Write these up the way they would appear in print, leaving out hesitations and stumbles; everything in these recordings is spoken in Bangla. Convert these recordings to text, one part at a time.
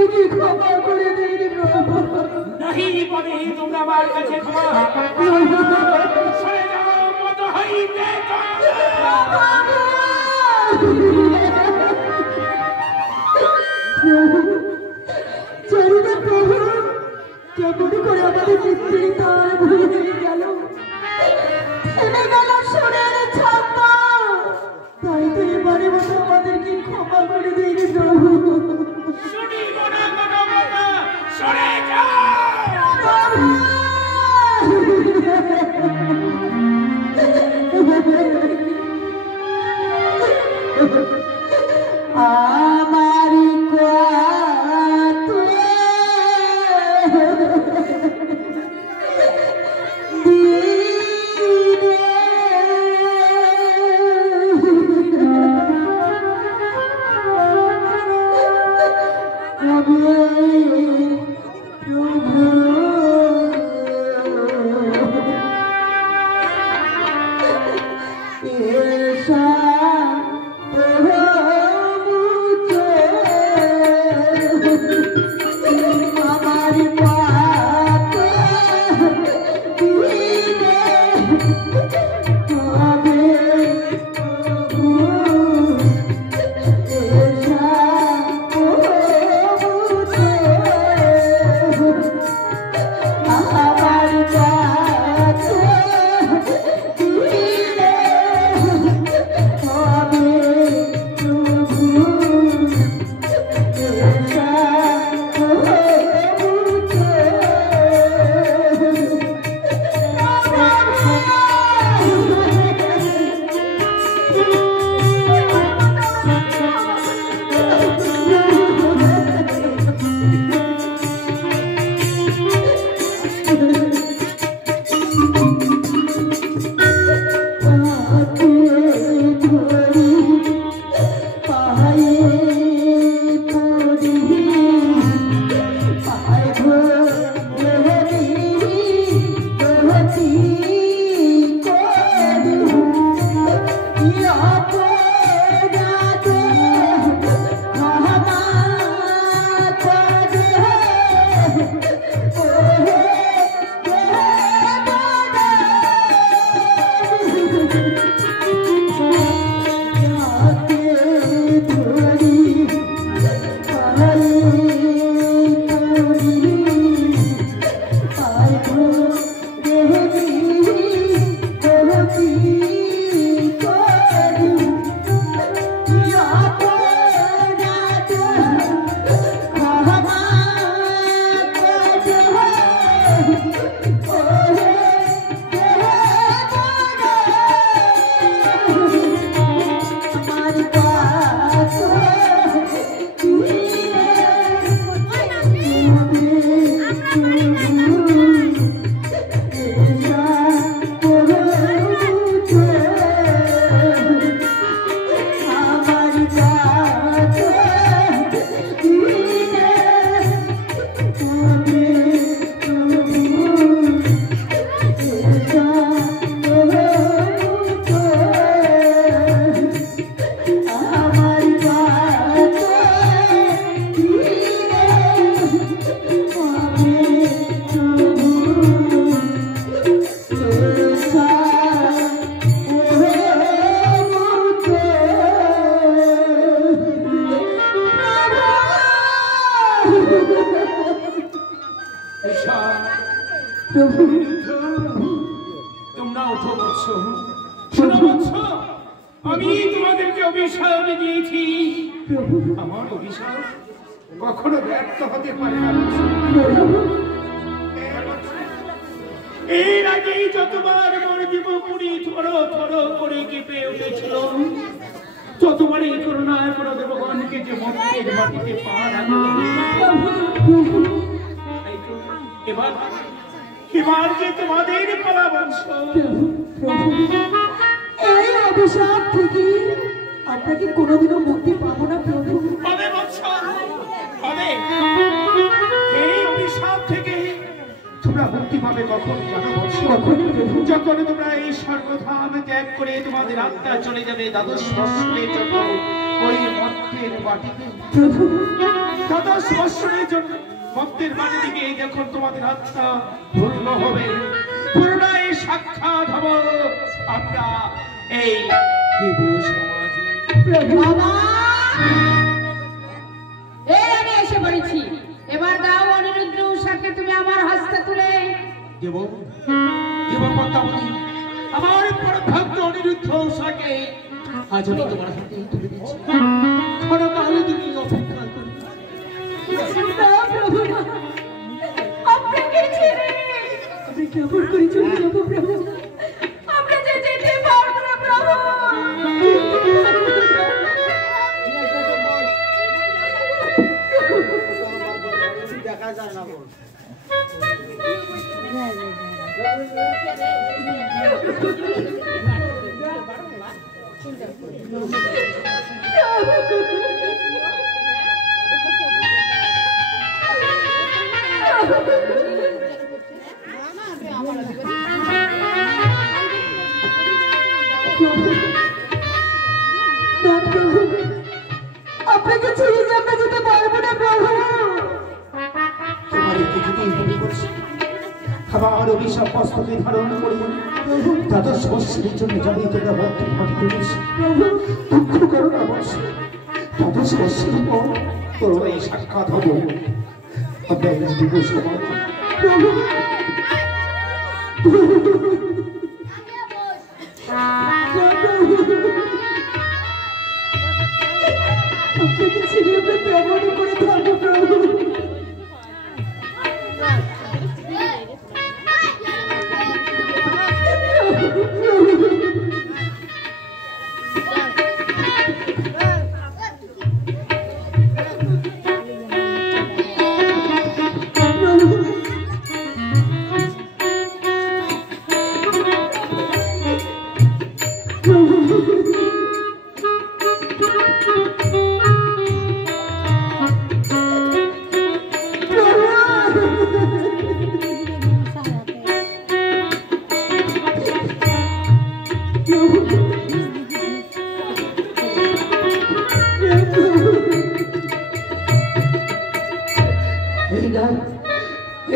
আমাদেরকে ক্ষমা করে দিন প্রভু। নাহি বলে তোমরা আমার কাছে ক্ষমা সরে যাও মত হইতে চরিদা প্রভু কেমন করে আমাদের মৃত্যুর তার ভুলে গেল, থেমে গেল সোনার ছাপা। তাই তো এবারে মতো আমাদেরকে ক্ষমা করে দিন প্রভু। শুনিব না কোনো কথা, সরে যাও। আমারি তোমরা ওঠো বৎস, শোনো বৎস, আমি তোমাদেরকে অভিশাপ দিয়েছি। আমার অভিশাপ কখনো ব্যর্থ হতে পারে না। এর আগেই যতবার আমার জীবপুরি থরো থরো করে কেঁপে উঠেছিল, ততবার এই করুণায় করে দেবগণকে যে মন্দির মাটিতে পা রাখল। এবার যে তোমাদের পালা বংশ। এই অভিশাপ থেকে আপনাকে কোনোদিনও মুক্তি পাবো না প্রভু। হবে বৎস, হবে। এই অভিশাপ থেকে তোমরা মুক্তি পাবে কখন জানো বৎস? যখন তোমরা এই স্বর্গধাম ত্যাগ করে তোমাদের আত্মা চলে যাবে দ্বাদশ বৎসরের জন্য ওই মর্তের বাটিতে। দ্বাদশ বৎসরের জন্য মর্তের বাটি দিকে যখন তোমাদের আত্মা পূর্ণ হবে, পুনরায় সাক্ষাৎ হব আমরা এই দেব সমাজে। বাবা, এই আমি এসে পড়েছি। এবার দাও অনিরুদ্ধ উষাকে তুমি আমার হস্তে তুলে। দেব দেব পদ্মাবতী, আমার পরমভক্ত অনিরুদ্ধ উষাকে আজ আমি তোমার হাতে তুলে দিচ্ছি। ক্ষণকাল তুমি অপেক্ষা করো। না প্রভু না, আপনাকে ছেড়ে আমি কেমন করে চলে যাব প্রভু? আমরা যে যেতে পারবো না প্রভু। দেখা যায় না বল। আপনাকে ছেড়ে যে আমরা যেতে পারবো না প্রভু। তোমাদেরকে যেতেই হবে বলছি। আমার অভিশাপ মস্তকে ধারণ করি দ্বাদশ বৎসরের জন্য যাবে তোমরা মর্তের বাটি করেছি। দুঃখ করো না বৎস, দ্বাদশ বৎসরের পর পুনরায় সাক্ষাৎ হব আমরা এই দেব সমাজে। আপনাকে ছেড়ে আমরা কেমন করে থাকবো প্রভু?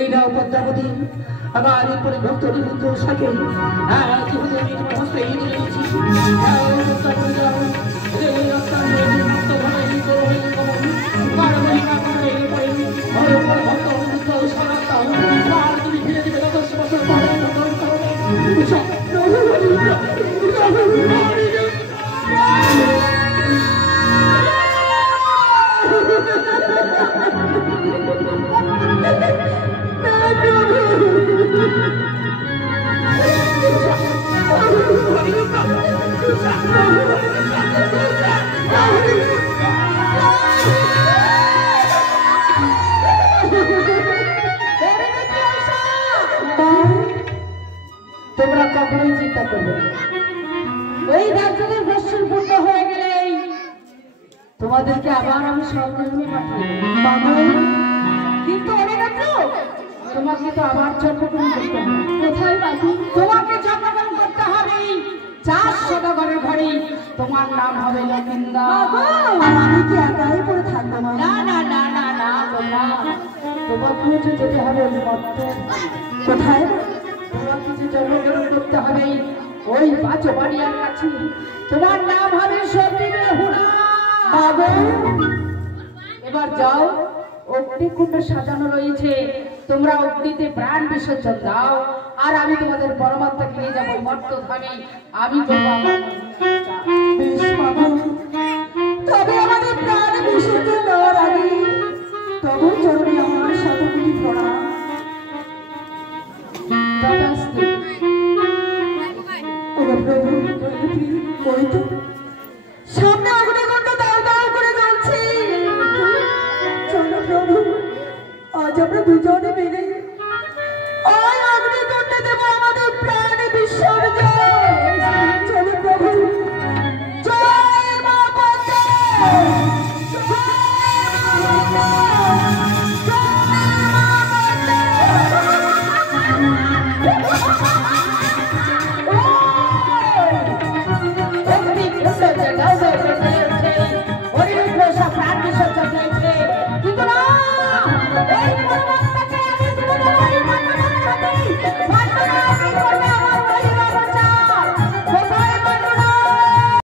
এই নাও পদ্মাবতী, আমার উপরে ভক্ত অনিরুদ্ধ উষাকে তোমরা কখনোই চিন্তা করবে না। ওই রাজ্যের বৎসর পূর্ণ হয়ে গেলেই তোমাদেরকে আবার আমি স্বর্গভূমি পাঠিয়ে দেব। কিন্তু অনিরুদ্ধ, তোমাকে তো আবার জন্মগ্রহণ করতে হবে। কোথায় বাবু? তোমাকে জন্মগ্রহণ করতে হবে 4 সদাগরের ঘরে। তোমার নাম হবে লক্ষিন্দর। আমি কি একাই পড়ে থাকবো না? না না না না না না, তোমাকে যে যেতে হবে ওই মর্তে। কোথায়? তোমাকে যে জন্মগ্রহণ করতে হবে ওই বাজবাড়িয়ার কাছে। তোমার নাম হবে সতী বেহুলা। বাবু এবার যাও, অগ্নিকুণ্ড সাজানো রয়েছে, তোমরা অগ্নিতে প্রাণ বিসর্জন দাও, আর আমি তোমাদের পরমাত্মাকে নিয়ে যাবো মর্তধামে। আমি করবো আমার বেশ বাবু, তবে আমাদের প্রাণ বিসর্জন দেওয়ার আগে তবু চরণে আমার শতকোটি প্রণাম। তথাস্তু। ওগো প্রভু, ওই তো সামনে অগ্নিকুণ্ড দাও দাও করে জ্বলছে। চলো প্রভু, আজ আমরা